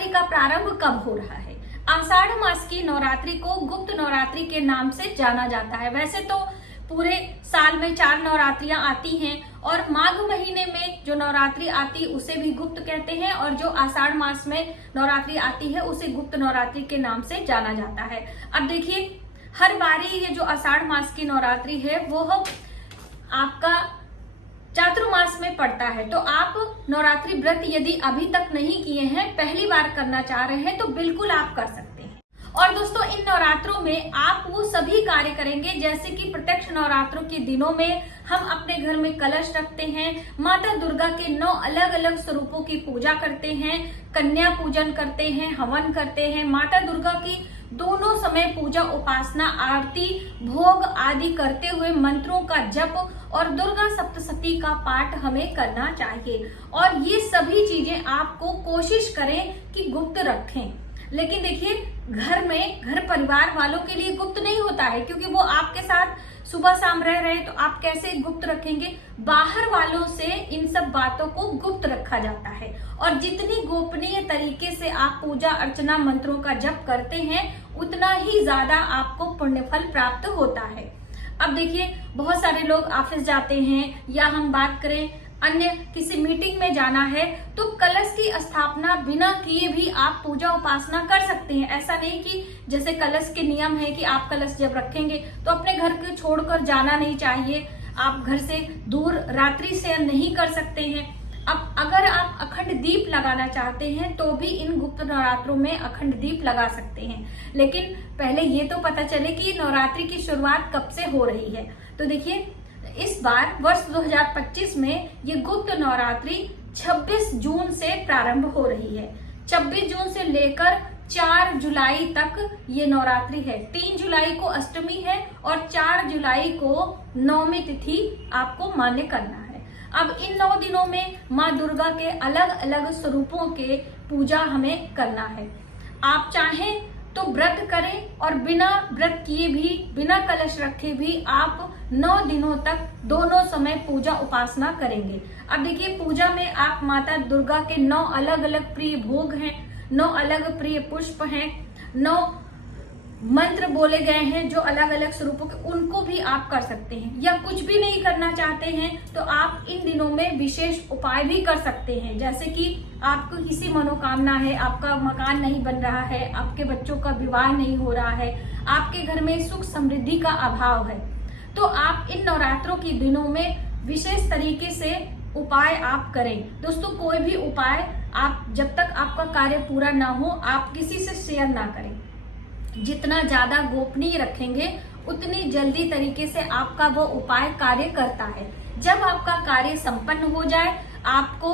नवरात्रि का प्रारंभ कब हो रहा है। आषाढ़ मास की नवरात्रि को गुप्त नवरात्रि के नाम से जाना जाता है। वैसे तो पूरे साल में 4 नवरात्रियां आती हैं और माघ महीने में जो नवरात्रि आती है उसे भी गुप्त कहते हैं, और जो आषाढ़ मास में नवरात्रि आती है उसे गुप्त नवरात्रि के नाम से जाना जाता है। अब देखिए, हर बारी ये जो आषाढ़ मास की नवरात्रि है वो आपका चातुर्मास में पड़ता है। तो आप नवरात्रि व्रत यदि अभी तक नहीं किए हैं, पहली बार करना चाह रहे हैं, तो बिल्कुल आप कर सकते हैं। और दोस्तों, इन नवरात्रों में आप वो सभी कार्य करेंगे जैसे कि प्रत्यक्ष नवरात्रों के दिनों में हम अपने घर में कलश रखते हैं, माता दुर्गा के 9 अलग अलग स्वरूपों की पूजा करते हैं, कन्या पूजन करते हैं, हवन करते हैं, माता दुर्गा की दोनों समय पूजा, उपासना, आरती, भोग आदि करते हुए मंत्रों का जप और दुर्गा सप्तशती का पाठ हमें करना चाहिए। और ये सभी चीजें आपको कोशिश करें कि गुप्त रखें। लेकिन देखिए, घर परिवार वालों के लिए गुप्त नहीं होता है, क्योंकि वो आपके साथ सुबह शाम रह रहे हैं, तो आप कैसे गुप्त रखेंगे। बाहर वालों से इन सब बातों को गुप्त रखा जाता है, और जितनी गोपनीय तरीके से आप पूजा अर्चना मंत्रों का जप करते हैं उतना ही ज्यादा आपको पुण्य फल प्राप्त होता है। अब देखिए, बहुत सारे लोग ऑफिस जाते हैं, या हम बात करें अन्य किसी मीटिंग में जाना है, तो कलश की स्थापना बिना किए भी आप पूजा उपासना कर सकते हैं। ऐसा नहीं कि जैसे कलश के नियम है कि आप कलश जब रखेंगे तो अपने घर को छोड़कर जाना नहीं चाहिए, आप घर से दूर रात्रि शयन नहीं कर सकते हैं। अब अगर आप अखंड दीप लगाना चाहते हैं तो भी इन गुप्त नवरात्रों में अखंड दीप लगा सकते हैं। लेकिन पहले ये तो पता चले कि नवरात्रि की शुरुआत कब से हो रही है। तो देखिए, इस बार वर्ष 2025 में ये गुप्त नवरात्रि 26 जून से प्रारंभ हो रही है। 26 जून से लेकर 4 जुलाई तक ये नवरात्रि है। 3 जुलाई को अष्टमी है और 4 जुलाई को नवमी तिथि आपको मान्य करना है। अब इन 9 दिनों में माँ दुर्गा के अलग अलग स्वरूपों के पूजा हमें करना है। आप चाहें तो व्रत करें, और बिना व्रत किए भी, बिना कलश रखे भी आप 9 दिनों तक दोनों समय पूजा उपासना करेंगे। अब देखिए, पूजा में आप माता दुर्गा के 9 अलग अलग प्रिय भोग हैं, 9 अलग प्रिय पुष्प हैं, 9 मंत्र बोले गए हैं जो अलग अलग स्वरूपों के, उनको भी आप कर सकते हैं। या कुछ भी नहीं करना चाहते हैं तो आप इन दिनों में विशेष उपाय भी कर सकते हैं। जैसे कि आपको किसी मनोकामना है, आपका मकान नहीं बन रहा है, आपके बच्चों का विवाह नहीं हो रहा है, आपके घर में सुख समृद्धि का अभाव है, तो आप इन नवरात्रों के दिनों में विशेष तरीके से उपाय आप करें। दोस्तों, कोई भी उपाय आप जब तक आपका कार्य पूरा ना हो, आप किसी से शेयर ना करें। जितना ज्यादा गोपनीय रखेंगे उतनी जल्दी तरीके से आपका वो उपाय कार्य करता है। जब आपका कार्य संपन्न हो जाए, आपको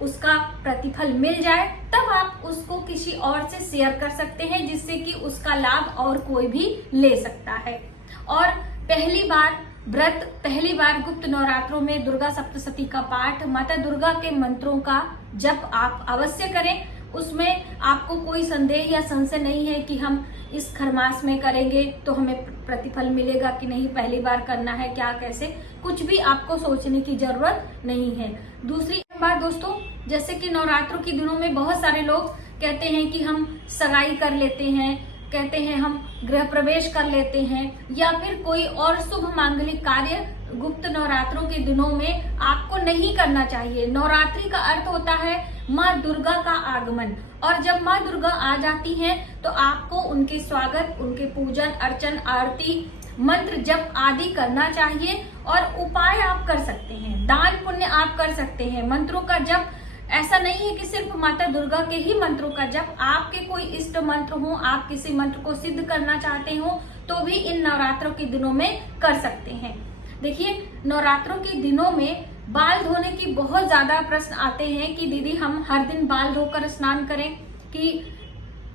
उसका प्रतिफल मिल जाए, तब आप उसको किसी और से शेयर कर सकते हैं, जिससे कि उसका लाभ और कोई भी ले सकता है। और पहली बार व्रत, पहली बार गुप्त नवरात्रों में दुर्गा सप्तशती का पाठ, माता दुर्गा के मंत्रों का जप आप अवश्य करें। उसमें आपको कोई संदेह या संशय नहीं है कि हम इस खरमास में करेंगे तो हमें प्रतिफल मिलेगा कि नहीं, पहली बार करना है क्या, कैसे, कुछ भी आपको सोचने की जरूरत नहीं है। दूसरी बात दोस्तों, जैसे कि नवरात्रों के दिनों में बहुत सारे लोग कहते हैं कि हम सगाई कर लेते हैं, कहते हैं हम गृह प्रवेश कर लेते हैं, या फिर कोई और शुभ मांगलिक कार्य गुप्त नवरात्रों के दिनों में आपको नहीं करना चाहिए। नवरात्रि का अर्थ होता है माँ दुर्गा का आगमन, और जब माँ दुर्गा आ जाती हैं तो आपको उनके स्वागत, उनके पूजन अर्चन, आरती, मंत्र जप आदि करना चाहिए। और उपाय आप कर सकते हैं, दान पुण्य आप कर सकते हैं, मंत्रों का जप, ऐसा नहीं है कि सिर्फ माता दुर्गा के ही मंत्रों का जप, आपके कोई इष्ट मंत्र हो, आप किसी मंत्र को सिद्ध करना चाहते हो तो भी इन नवरात्रों के दिनों में कर सकते हैं। देखिए, नवरात्रों के दिनों में बाल धोने की बहुत ज्यादा प्रश्न आते हैं कि दीदी हम हर दिन बाल धोकर स्नान करें, कि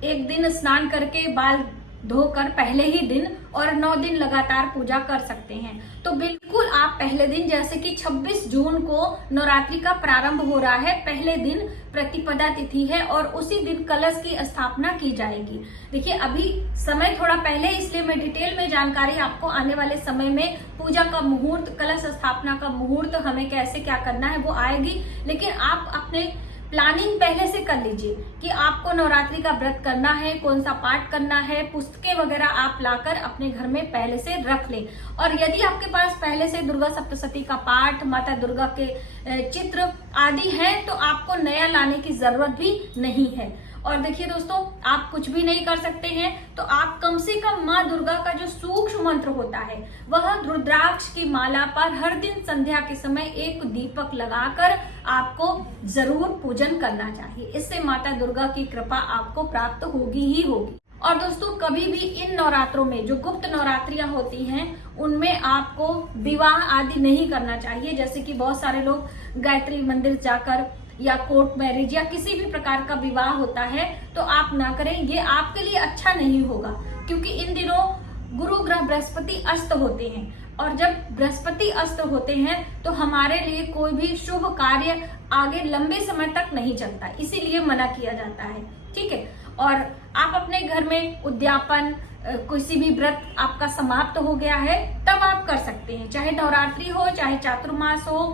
एक दिन स्नान करके बाल धोकर पहले ही दिन और 9 दिन लगातार पूजा कर सकते हैं। तो बिल्कुल आप पहले दिन, जैसे कि 26 जून को नवरात्रि का प्रारंभ हो रहा है, पहले दिन प्रतिपदा तिथि है और उसी दिन कलश की स्थापना की जाएगी। देखिए, अभी समय थोड़ा पहले, इसलिए मैं डिटेल में जानकारी आपको आने वाले समय में पूजा का मुहूर्त, कलश स्थापना का मुहूर्त, हमें कैसे क्या करना है वो आएगी। लेकिन आप अपने प्लानिंग पहले से कर लीजिए कि आपको नवरात्रि का व्रत करना है, कौन सा पाठ करना है। पुस्तकें वगैरह आप लाकर अपने घर में पहले से रख लें। और यदि आपके पास पहले से दुर्गा सप्तशती का पाठ, माता दुर्गा के चित्र आदि हैं, तो आपको नया लाने की जरूरत भी नहीं है। और देखिए दोस्तों, आप कुछ भी नहीं कर सकते हैं तो आप कम से कम माँ दुर्गा का जो सूक्ष्म मंत्र होता है, वह रुद्राक्ष की माला पर हर दिन संध्या के समय एक दीपक लगाकर आपको जरूर पूजन करना चाहिए। इससे माता दुर्गा की कृपा आपको प्राप्त होगी ही होगी। और दोस्तों, कभी भी इन नवरात्रों में जो गुप्त नवरात्रियां होती हैं, उनमें आपको विवाह आदि नहीं करना चाहिए। जैसे कि बहुत सारे लोग गायत्री मंदिर जाकर या कोर्ट मैरिज या किसी भी प्रकार का विवाह होता है, तो आप ना करें। ये आपके लिए अच्छा नहीं होगा, क्योंकि इन दिनों गुरु ग्रह बृहस्पति अस्त होते हैं, और जब बृहस्पति अस्त होते हैं तो हमारे लिए कोई भी शुभ कार्य आगे लंबे समय तक नहीं चलता, इसीलिए मना किया जाता है। ठीक है। और आप अपने घर में उद्यापन, किसी भी व्रत आपका समाप्त हो गया है, तब आप कर सकते हैं। चाहे नवरात्रि हो, चाहे चातुर्मास हो,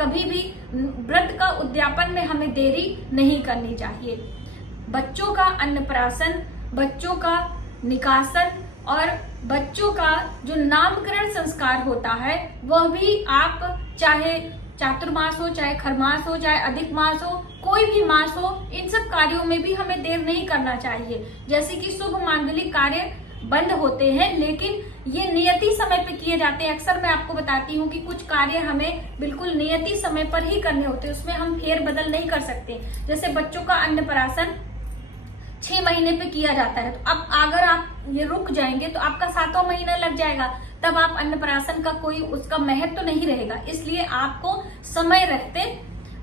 कभी भी व्रत का उद्यापन में हमें देरी नहीं करनी चाहिए। बच्चों का अन्नप्राशन, बच्चों का निकासन और बच्चों का जो नामकरण संस्कार होता है, वह भी आप चाहे चातुर्मास हो, चाहे खरमास हो, चाहे अधिक मास हो, कोई भी मास हो, इन सब कार्यों में भी हमें देर नहीं करना चाहिए। जैसे कि शुभ मांगलिक कार्य बंद होते हैं, लेकिन ये नियति समय पे किए जाते हैं। अक्सर मैं आपको बताती हूँ कि कुछ कार्य हमें बिल्कुल नियति समय पर ही करने होते हैं, उसमें हम फेर बदल नहीं कर सकते। जैसे बच्चों का अन्नप्राशन 6 महीने पे किया जाता है, तो अब अगर आप ये रुक जाएंगे तो आपका 7वां महीना लग जाएगा, तब आप अन्नप्राशन का कोई उसका महत्व तो नहीं रहेगा। इसलिए आपको समय रहते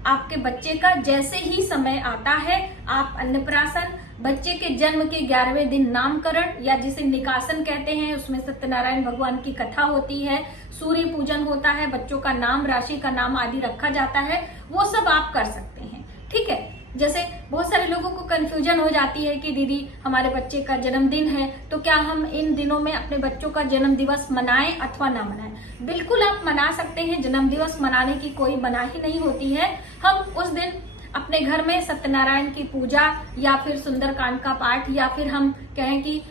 आपके बच्चे का जैसे ही समय आता है, आप अन्नप्राशन, बच्चे के जन्म के 11वें दिन नामकरण या जिसे निकासन कहते हैं, उसमें सत्यनारायण भगवान की कथा होती है, सूर्य पूजन होता है, बच्चों का नाम, राशि का नाम आदि रखा जाता है, वो सब आप कर सकते हैं। ठीक है। जैसे बहुत सारे लोगों को कंफ्यूजन हो जाती है कि दीदी हमारे बच्चे का जन्मदिन है, तो क्या हम इन दिनों में अपने बच्चों का जन्म दिवस मनाएं अथवा ना मनाएं। बिल्कुल आप मना सकते हैं, जन्म दिवस मनाने की कोई मनाही नहीं होती है। हम उस दिन अपने घर में सत्यनारायण की पूजा या फिर सुंदरकांड का पाठ या फिर हम कहें कि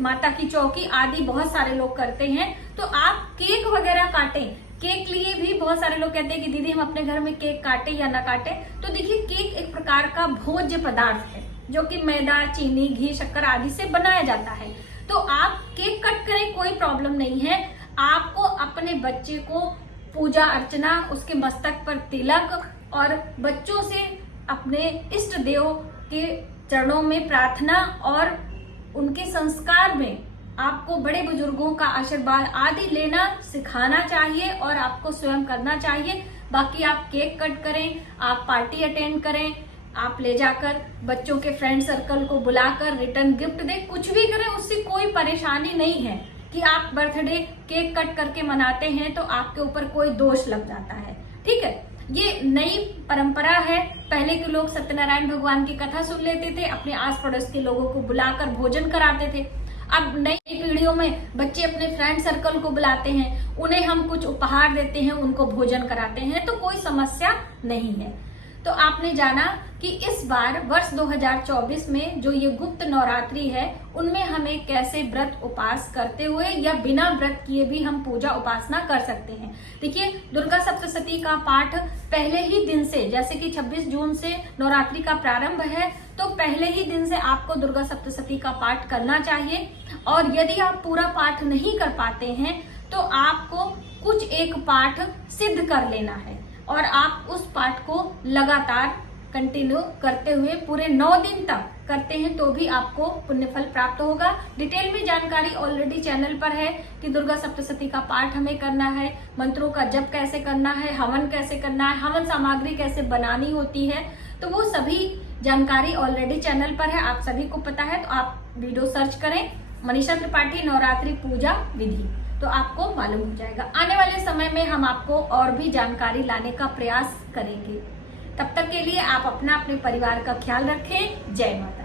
माता की चौकी आदि बहुत सारे लोग करते हैं। तो आप केक वगैरह काटें। केक लिए भी बहुत सारे लोग कहते हैं कि दीदी हम अपने घर में केक काटे या ना काटे। तो देखिए, केक एक प्रकार का भोज्य पदार्थ है जो कि मैदा, चीनी, घी, शक्कर आदि से बनाया जाता है। तो आप केक कट करें, कोई प्रॉब्लम नहीं है। आपको अपने बच्चे को पूजा अर्चना, उसके मस्तक पर तिलक और बच्चों से अपने इष्ट देव के चरणों में प्रार्थना और उनके संस्कार में आपको बड़े बुजुर्गों का आशीर्वाद आदि लेना सिखाना चाहिए और आपको स्वयं करना चाहिए। बाकी आप केक कट करें, आप पार्टी अटेंड करें, आप ले जाकर बच्चों के फ्रेंड सर्कल को बुलाकर रिटर्न गिफ्ट दें, कुछ भी करें, उससे कोई परेशानी नहीं है। कि आप बर्थडे केक कट करके मनाते हैं तो आपके ऊपर कोई दोष लग जाता है। ठीक है। ये नई परंपरा है। पहले के लोग सत्यनारायण भगवान की कथा सुन लेते थे, अपने आस पड़ोस के लोगों को बुलाकर भोजन कराते थे। अब नई पीढ़ियों में बच्चे अपने फ्रेंड सर्कल को बुलाते हैं, उन्हें हम कुछ उपहार देते हैं, उनको भोजन कराते हैं, तो कोई समस्या नहीं है। तो आपने जाना कि इस बार वर्ष 2024 में जो ये गुप्त नवरात्रि है, उनमें हमें कैसे व्रत उपास करते हुए या बिना व्रत किए भी हम पूजा उपासना कर सकते हैं। देखिए, दुर्गा सप्तशती का पाठ पहले ही दिन से, जैसे कि 26 जून से नवरात्रि का प्रारंभ है, तो पहले ही दिन से आपको दुर्गा सप्तशती का पाठ करना चाहिए। और यदि आप पूरा पाठ नहीं कर पाते हैं तो आपको कुछ एक पाठ सिद्ध कर लेना है और आप उस पाठ को लगातार कंटिन्यू करते हुए पूरे 9 दिन तक करते हैं तो भी आपको पुण्यफल प्राप्त होगा। डिटेल में जानकारी ऑलरेडी चैनल पर है कि दुर्गा सप्तशती का पाठ हमें करना है, मंत्रों का जप कैसे करना है, हवन कैसे करना है, हवन सामग्री कैसे बनानी होती है, तो वो सभी जानकारी ऑलरेडी चैनल पर है, आप सभी को पता है। तो आप वीडियो सर्च करें मनीषा त्रिपाठी नवरात्रि पूजा विधि, तो आपको मालूम हो जाएगा। आने वाले समय में हम आपको और भी जानकारी लाने का प्रयास करेंगे। तब तक के लिए आप अपना, अपने परिवार का ख्याल रखें। जय माता।